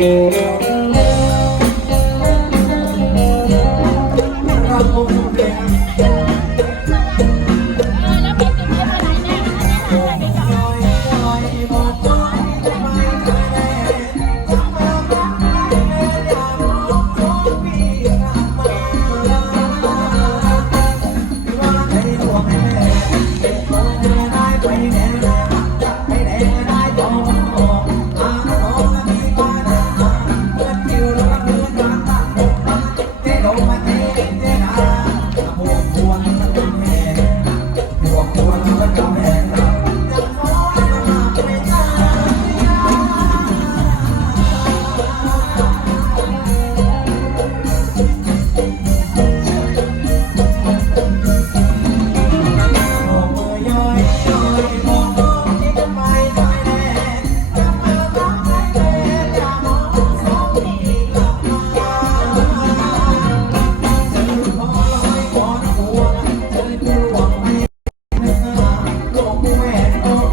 เรา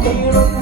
Hey, You.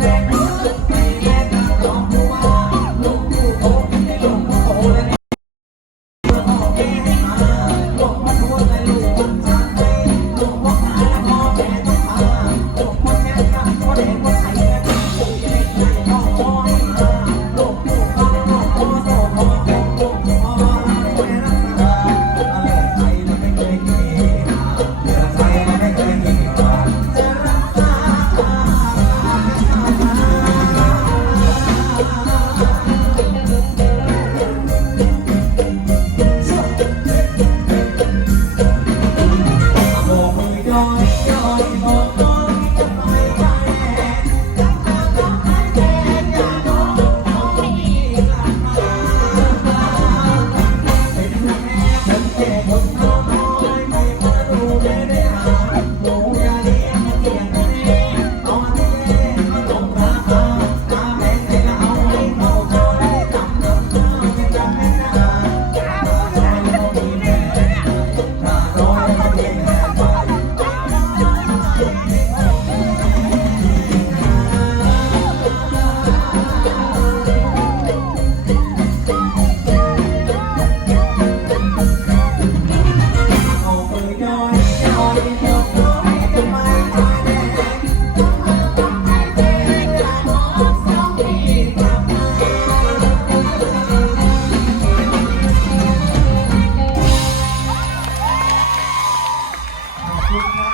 không chịu